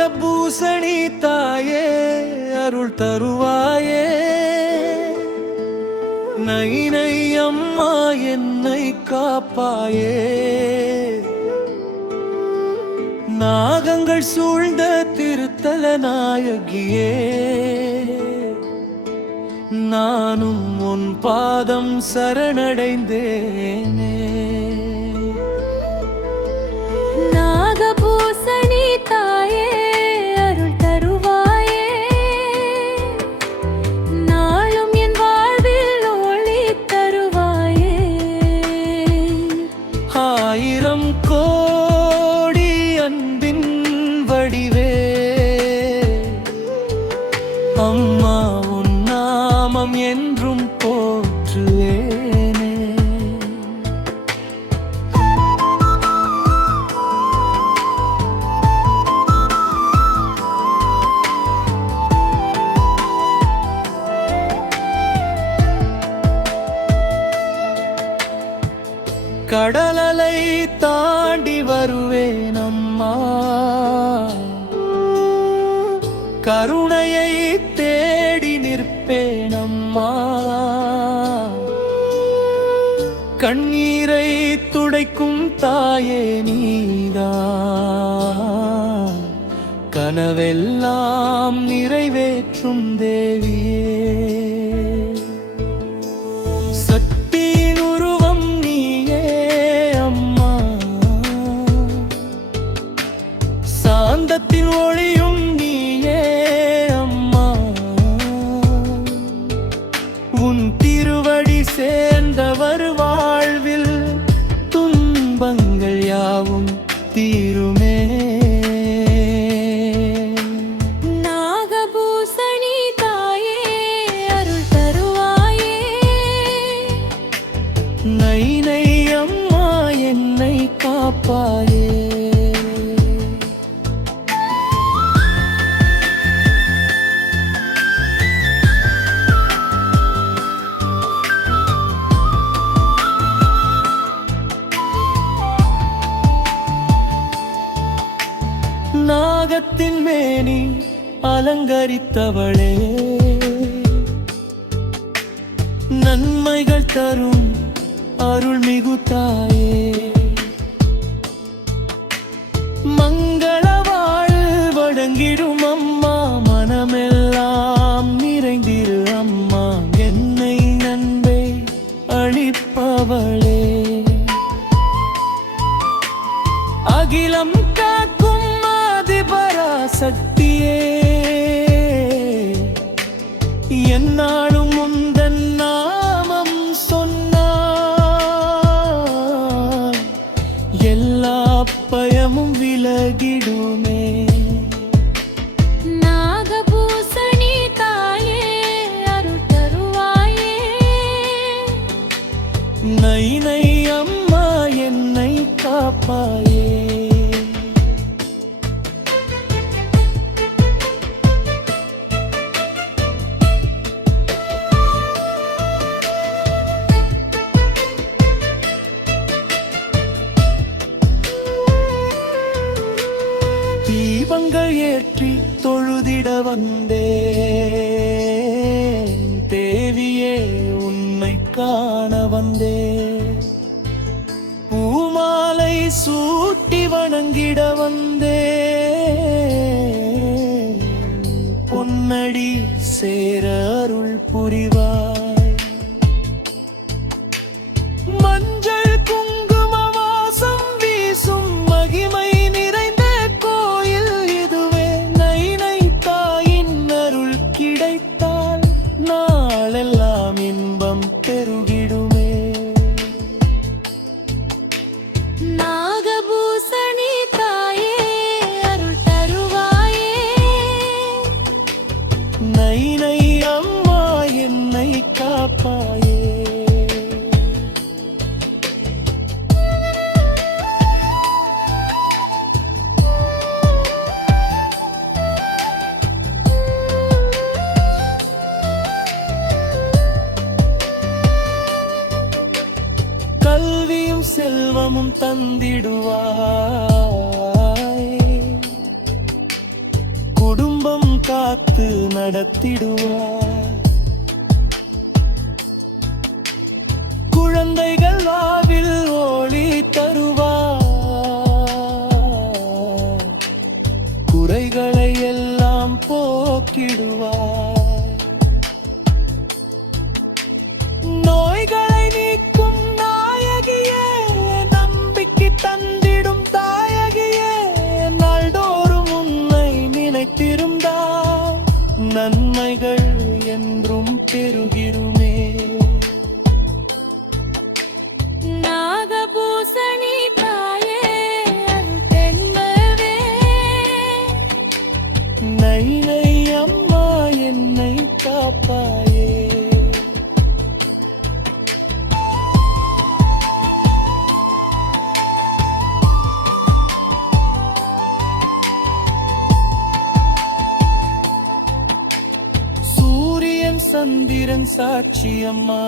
நாகபூசணி தாயே அருள் தருவாயே, நைனை அம்மா என்னை காப்பாயே. நாகங்கள் சூழ்ந்த திருத்தல நாயகியே, நானும் உன் பாதம் சரணடைந்தேனே. நாகபூசணி தாயே அருள் தருவாயே, நாளும் என் வாழ்வில் ஒளி தருவாயே. ஆயிரம் கோடி அன்பின் வடிவே அம்மா, உன் நாமம் என்றும் போற்றுவேனே. கடலலை தாண்டி வருவேன் அம்மா, கருணையை தேடி நிற்பேன் அம்மா. கண்ணீரை துடைக்கும் தாயே நீதான், கனவெல்லாம் நிறைவேற்றும் தேவியே. சக்தியின் உருவம் நீயே அம்மா, சாந்தத்தின் ஒளியும் நீயே அம்மா. உன் திருவடி சேர்ந்தவர் வாழ்வில் துன்பங்கள் யாவும் தீருமே. நாகபூசணி தாயே அருள் தருவாயே, நைனை அம்மா என்னை காப்பாயே. நாகத்தின் மேனி அலங்கரித்தவளே, நன்மைகள் தரும் அருள்மிகு தாயே. மங்கள வாழ் வழங்கிடும் அம்மா, மனமெல்லாம் நிறைந்திரு அம்மா. என்னை நன்மை அளிப்பவளே, அகிலம் காக்கும் ஆதிபராசக்தியே. என்னாலும் முந்தன் நாமம் சொன்னால் எல்லா பயமும் விலகிடுமே. நாகபூசணி தாயே அருள் தருவாயே, நைனை அம்மா என்னை காப்பாயே. தீபங்கள் ஏற்றி தொழுதிட வந்தேன் தேவியே, உன்னை காண வந்தேன். பூமாலை சூட்டி வணங்கிட வந்தேன். பொன்னடி சேர அருள் புரிவாய். மஞ்சள் குங்கும வாசம் வீசும் மகிமை நிறைந்த கோயில் இதுவே. நைனை தாயின் அருள் கிடைத்தால் நாளெல்லாம் இன்பம் பெருகிடுமே. நாகபூசணி தாயே அருள் தருவாயே, நைனை அம்மா என்னை காப்பாயே. கல்வியும் செல்வமும் தந்திடுவாய், காத்து நடத்திடுவார். குழந்தைகள் வாவில் ஒளி தருவார். குறைகளை எல்லாம் போக்கிடுவார். நோய்களை நீக்கும் நாயகியே, நம்பிக்கை தந்திடும் தாயகியே, நாள்தோறும் உன்னை நினைத்திருந்தால் நன்மைகள் என்றும் பெருகிருமே. நாகபூசணி தாயே அருள்தென்னவே. நை நை அம்மா என்னை காப்பாயே. சூரியன் சந்திரன் சாட்சியம்மா,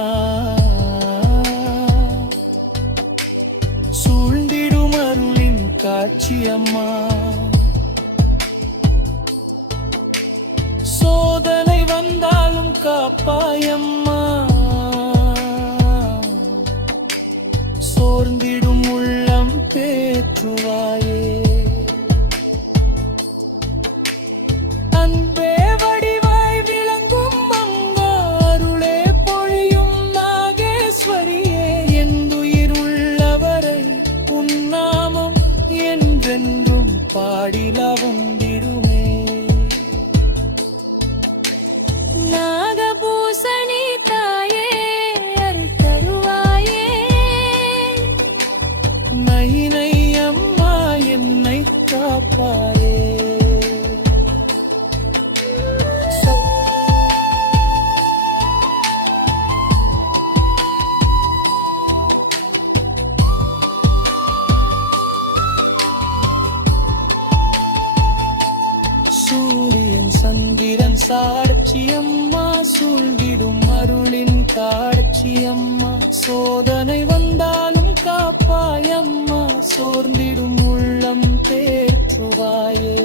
சூழ்ந்திடும் அருளின் காட்சியம்மா. சோதனை வந்தாலும் காப்பாயம்மா, சோர்ந்திடும் உள்ளம் தேற்றுவாயே. அன்பே வடிவாய் விளங்கும் அம்மா, அருளே பொழியும் நாகேஸ்வரியே, எந்துயிர் உள்ளவரை உன் நாமம் என்றென்றும் பாடில வந்திடுமே. நாகபூசணி தாயே அருள் தருவாயே. நை நை அம்மா என்னை காப்பாயே. சூரியன் சந்திரன் சாட்சியம்மா, சூழ்ந்திடும் அருளின் காட்சியம்மா. சோதனை வந்தாலும் காப்பாயம்மா, சோர்ந்திடும் உள்ளம் தேற்றுவாயே.